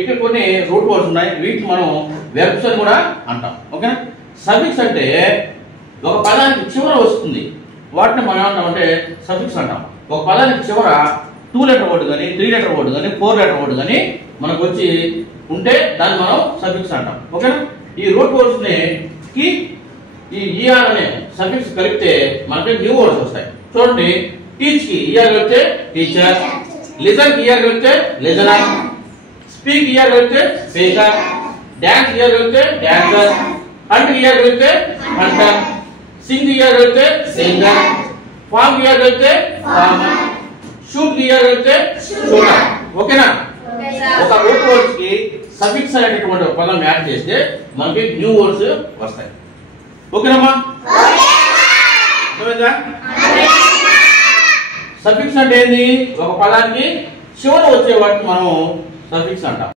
ఇక్కడ కొన్ని root words ఉన్నాయి, వీటిని మనం వెర్బ్స్ అని కూడా అంటాం. ఓకేనా. సఫిక్స్ అంటే ఒక పదానికి చివర వస్తుంది, వాటిని మనం ఏమంటామంటే సఫిక్స్ అంటాం. ఒక పదానికి చివర 2 లెటర్ వర్డ్ కానీ 3 లెటర్ వర్డ్ కానీ 4 లెటర్ వర్డ్ కానీ మనకు వచ్చి ఉంటే దాన్ని మనం సఫిక్స్ అంటాం. ఓకేనా. ఈ రూట్ వర్డ్స్ కి ఈ ఈఆర్ అనే సఫిక్స్ కలిపితే మనకి న్యూ వర్డ్స్ వస్తాయి. చూడండి, టీచ్ కి ఈఆర్ కలిపితే టీచర్, లిజన్ కి ఈఆర్ కలిపితే లిజనర్, స్పీక్ ఈఆర్ కలిపితే స్పీకర్, డాన్స్ ఈఆర్ కలిపితే డాన్సర్, హంట్ ఈఆర్ కలిపితే హంటర్, సింగ్ ఈఆర్ కలిపితే సింగర్, ఫార్మ్ ఈఆర్ కలిపితే ఫార్మర్, షూట్ ఈఆర్ కలిపితే షూటర్. ఓకేనా. ఒక రూట్ వర్డ్స్ కి సఫిక్స్ అనేటటువంటి పదం యాడ్ చేస్తే మనకి న్యూ వర్డ్స్ వస్తాయి. ఓకేనమ్మా. సఫిక్స్ అంటే ఏంది? ఒక పదానికి చివర వచ్చే వాటిని మనం సఫిక్స్ అంటాం.